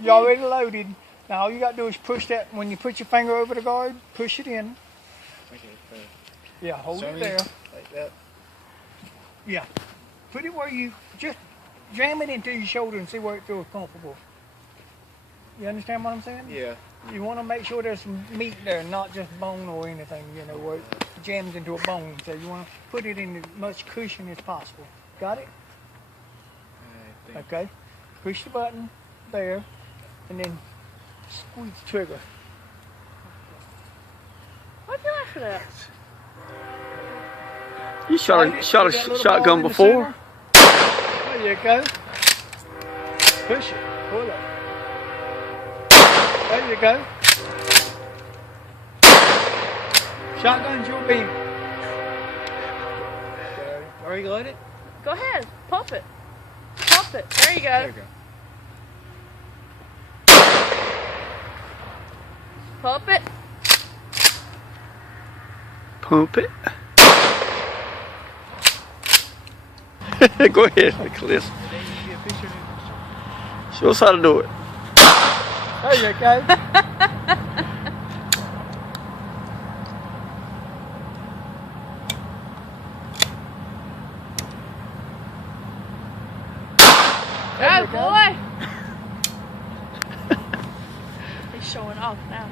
You already loaded. Now all you got to do is push that. When you put your finger over the guard, push it in. Okay. Yeah, hold it there. Like that. Yeah. Put it where you just jam it into your shoulder and see where it feels comfortable. You understand what I'm saying? Yeah. You want to make sure there's some meat there, not just bone or anything, you know, where it jams into a bone. So you want to put it in as much cushion as possible. Got it? I think. Okay. Push the button there, and then squeeze the trigger. Why'd you laugh at that? You shot a shotgun before? There you go. Push it. Pull it. There you go. Shotgun's your beam. Are you loaded? Go ahead, pump it. Pump it. There you go. There you go. Pump it. Pump it. Go ahead, Cliff. Show us how to do it. There you go. Oh boy! He's showing off now.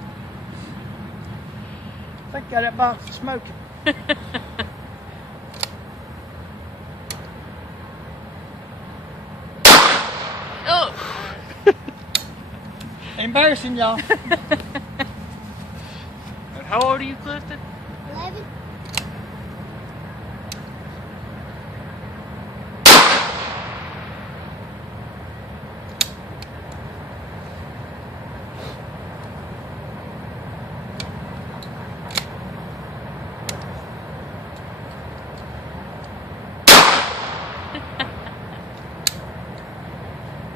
I think got that box smoking. Oh! Embarrassing, y'all. And how old are you, Clifton? 11.